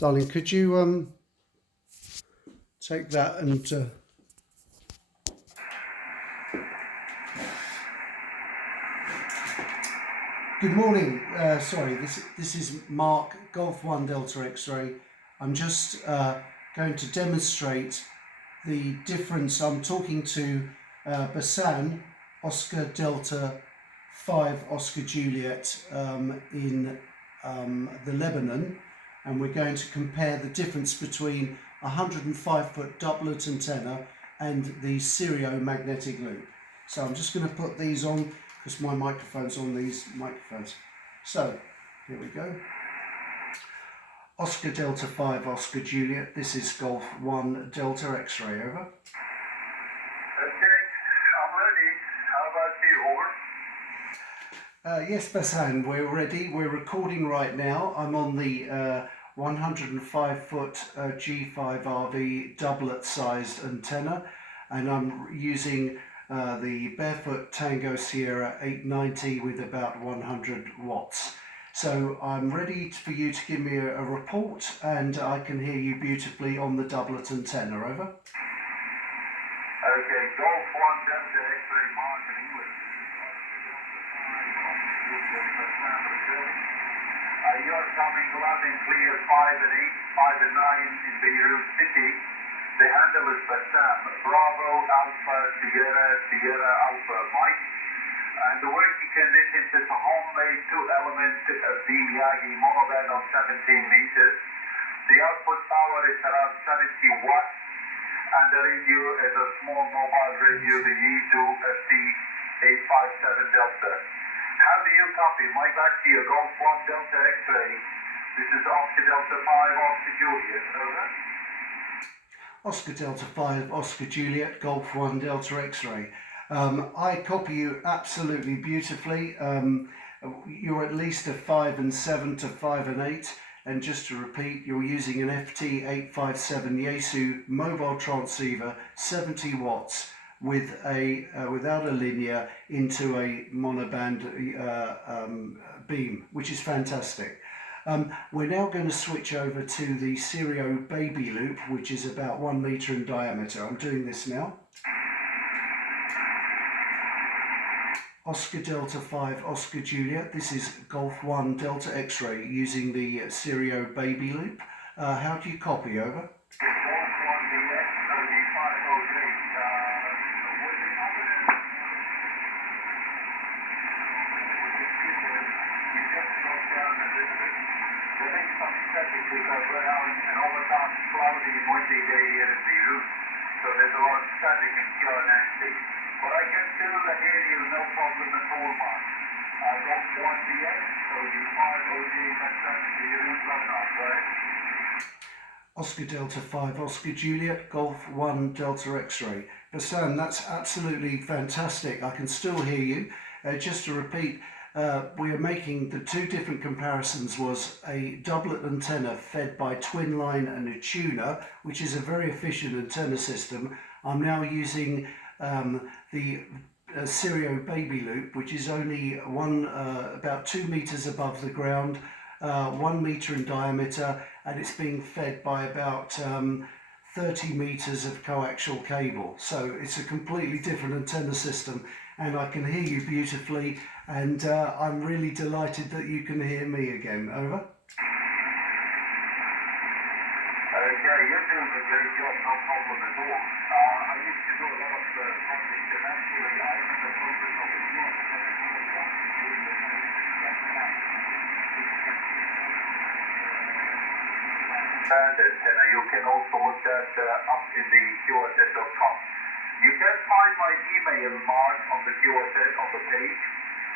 Darling, could you take that and good morning. Sorry, this is Mark, Golf 1 Delta X-ray. I'm just going to demonstrate the difference. I'm talking to Basan, Oscar Delta 5 Oscar Juliet in the Lebanon, and we're going to compare the difference between a 105-foot doublet antenna and the Sirio magnetic loop. So I'm just going to put these on because my microphone's on these microphones. So here we go. Oscar Delta 5 Oscar Juliet, this is Golf 1 Delta X-ray, over. Okay, I'm ready. How about you, over? Yes, Basan, we're ready. We're recording right now. I'm on the 105-foot G5RV doublet-sized antenna, and I'm using the Barefoot Tango Sierra 890 with about 100 watts. So I'm ready for you to give me a report, and I can hear you beautifully on the doublet antenna, over. Okay, Golf 1 Delta X-ray marketing with you're coming loud and clear 5 and 8, 5 and 9 in Beirut City. The handle is Bassam, Bravo Alpha Sierra Sierra Alpha Mike. And the working conditions is a homemade 2-element Beam Yagi monoband of 17 meters. The output power is around 70 watts. And the radio is a small mobile radio, the E2 FT857 Delta. How do you copy? My back to you, Golf 1 Delta X-ray. This is Oscar Delta 5 Oscar Juliet, over. Oscar Delta 5 Oscar Juliet, Golf 1 Delta X-ray. I copy you absolutely beautifully. You're at least a 5 and 7 to 5 and 8. And just to repeat, you're using an FT857 Yaesu mobile transceiver, 70 watts, with a without a linear into a monoband beam, which is fantastic. We're now going to switch over to the Sirio baby loop, which is about 1 meter in diameter. I'm doing this now. Oscar Delta 5 Oscar Juliet, this is Golf 1 Delta X-ray using the Sirio baby loop. How do you copy, over? Because we're now in an overcast, cloudy, windy day here in Beirut, so there's a lot of static and pure nasty. But I can still hear you, no problem at all, Mark. Golf 1 DX, so the 5 OJ Bassam Beirut Lebanon, right? Oscar Delta 5 Oscar Juliet, Golf 1 Delta X-ray. Basan, that's absolutely fantastic. I can still hear you. Just to repeat, we are making the two different comparisons. Was a doublet antenna fed by twin line and a tuner, which is a very efficient antenna system. I'm now using the Sirio baby loop, which is only about 2 meters above the ground, 1 meter in diameter, and it's being fed by about 30 meters of coaxial cable. So it's a completely different antenna system, and I can hear you beautifully, and I'm really delighted that you can hear me again, over. Okay, you're doing a great job, no problem at all. I used to do a lot of projects, and actually I am in the process of a new antenna. You can also look that up in the QRZ.com. You can find my email, Mark, on the QRZ on the page.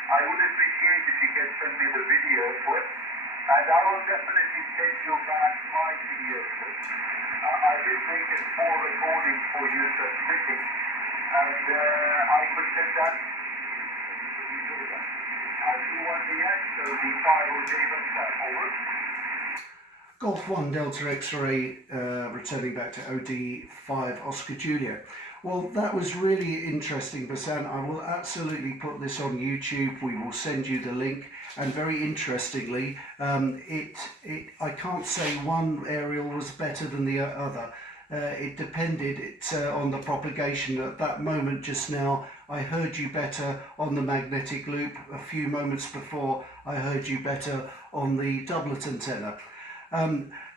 I would appreciate if you can send me the video clip, and I will definitely send you back my video clip. I did make a small recording for you submitting, and I could send that. Q1DX, so the 5 OJ Bassam, over. Golf 1 Delta X-ray, returning back to OD5 Oscar Juliet. Well, that was really interesting, Basan. I will absolutely put this on YouTube. We will send you the link. And very interestingly, I can't say one aerial was better than the other. It depended on the propagation. At that moment just now, I heard you better on the magnetic loop. A few moments before, I heard you better on the doublet antenna.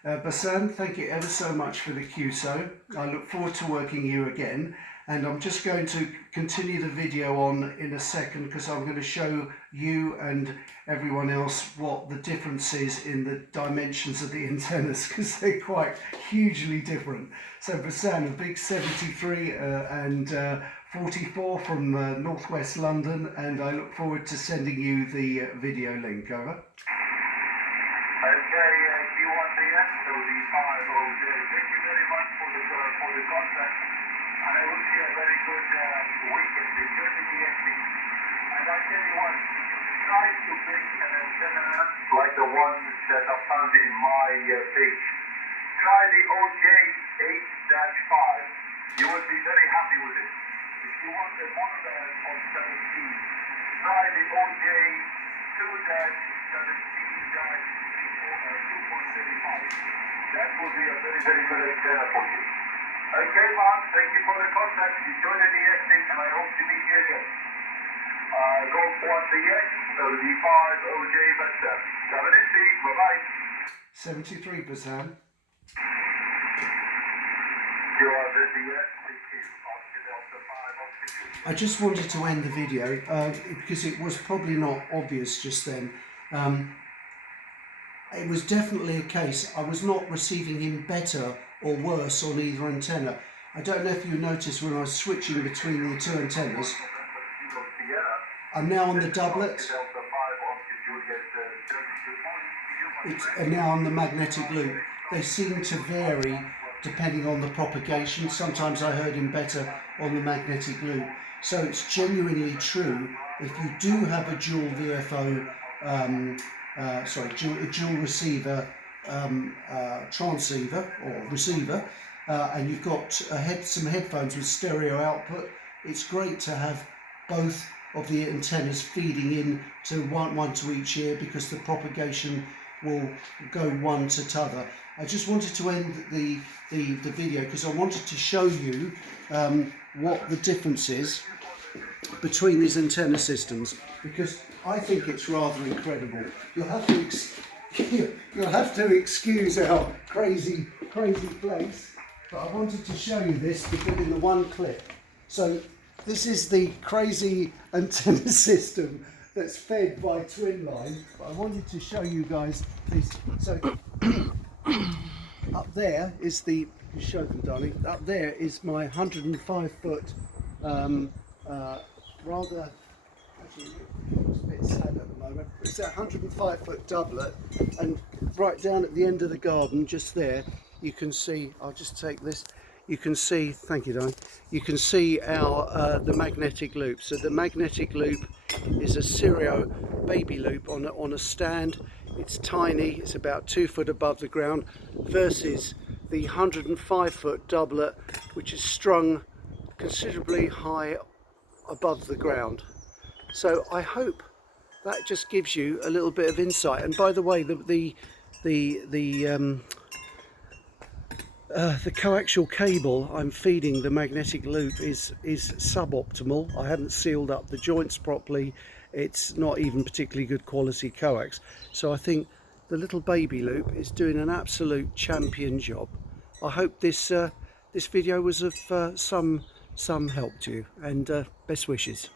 Basan, thank you ever so much for the QSO. I look forward to working you again, and I'm just going to continue the video on in a second because I'm going to show you and everyone else what the difference is in the dimensions of the antennas, because they're quite hugely different. So Basan, a big 73 and 44 from northwest London, and I look forward to sending you the video link. Over. Okay, Q1DS, so the 5OJ. Thank you very much for the contact, and I wish you a very good weekend. Enjoy the DSC. And I tell you what, try to pick an antenna like the one that I found in my page. Try the OJ8-5. You will be very happy with it. If you want a monoband on 17, try the OJ2-17-2.35. That will be a very, very good antenna for you. Okay, Mark, thank you for the contact. Enjoy the DSC, and I hope to meet you again. Golf 1DS, OD5OJ Vector. Have a nice day. Bye-bye. 73 Basan. You are the DS. Oscar Delta 5, Oscar 2. I just wanted to end the video because it was probably not obvious just then. It was definitely a case. I was not receiving him better or worse on either antenna. I don't know if you noticed when I was switching between the two antennas. I'm now on the doublet. And now on the magnetic loop. They seem to vary depending on the propagation. Sometimes I heard him better on the magnetic loop. So it's genuinely true. If you do have a dual VFO, dual receiver transceiver or receiver, and you've got some headphones with stereo output, it's great to have both of the antennas feeding in to one to each ear, because the propagation will go one to t'other. I just wanted to end the video because I wanted to show you what the difference is between these antenna systems, because I think it's rather incredible. You'll have to excuse our crazy place, but I wanted to show you this to put in the one clip. So this is the crazy antenna system that's fed by twin line, but I wanted to show you guys this. So up there is show them, darling. Up there is my 105 foot rather, actually it's a bit sad at the moment, it's a 105 foot doublet, and right down at the end of the garden just there you can see, I'll just take this, you can see, thank you darling, you can see our the magnetic loop. So the magnetic loop is a Sirio baby loop on a stand. It's tiny, it's about 2 foot above the ground, versus the 105 foot doublet, which is strung considerably high above the ground. So I hope that just gives you a little bit of insight. And by the way, the coaxial cable I'm feeding the magnetic loop is suboptimal. I haven't sealed up the joints properly. It's not even particularly good quality coax. So I think the little baby loop is doing an absolute champion job. I hope this this video was of some help to you, and best wishes.